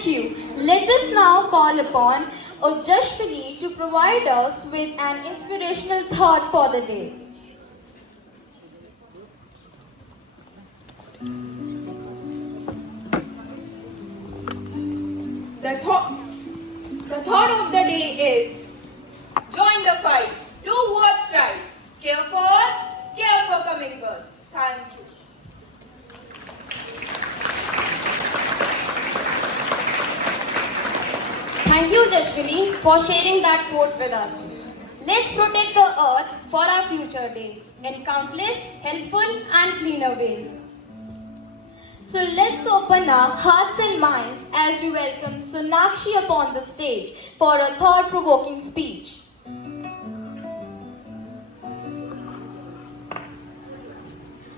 Thank you. Let us now call upon Ojashwini to provide us with an inspirational thought for the day. The thought of the day is join the fight, do what's right, care for coming birth. Thank you. Thank you, Jashwini, for sharing that quote with us. Let's protect the earth for our future days in countless helpful and cleaner ways. So let's open our hearts and minds as we welcome Sonakshi upon the stage for a thought-provoking speech.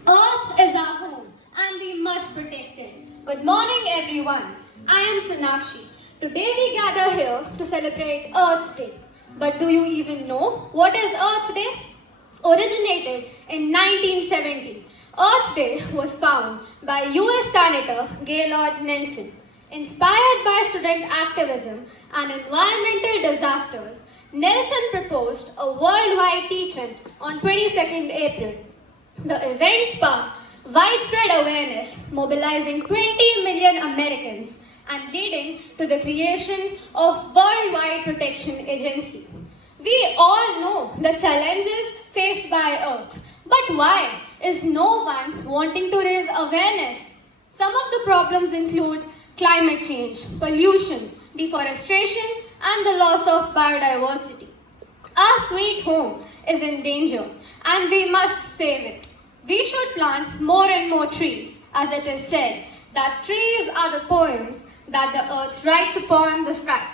Earth is our home and we must protect it. Good morning everyone. I am Sonakshi. Today we gather here to celebrate Earth Day. But do you even know what is Earth Day? Originated in 1970, Earth Day was found by US Senator Gaylord Nelson. Inspired by student activism and environmental disasters, Nelson proposed a worldwide teach-in on 22nd April. The event sparked widespread awareness, mobilizing 20 million Americans and leading to the creation of Worldwide Protection Agency. We all know the challenges faced by Earth, but why is no one wanting to raise awareness? Some of the problems include climate change, pollution, deforestation, and the loss of biodiversity. Our sweet home is in danger and we must save it. We should plant more and more trees, as it is said that trees are the poems that the earth writes upon the sky.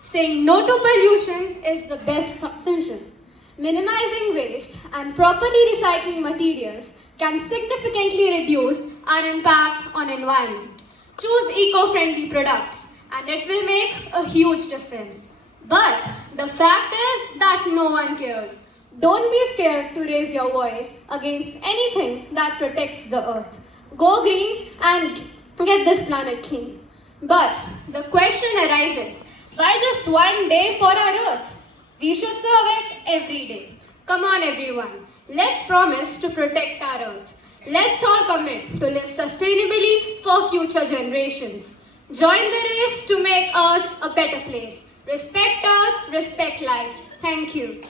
Saying no to pollution is the best solution. Minimizing waste and properly recycling materials can significantly reduce our impact on environment. Choose eco-friendly products and it will make a huge difference. But the fact is that no one cares. Don't be scared to raise your voice against anything that protects the earth. Go green and get this planet clean. But the question arises, why just one day for our earth? We should serve it every day. Come on everyone, let's promise to protect our earth. Let's all commit to live sustainably for future generations. Join the race to make earth a better place. Respect earth, respect life. Thank you.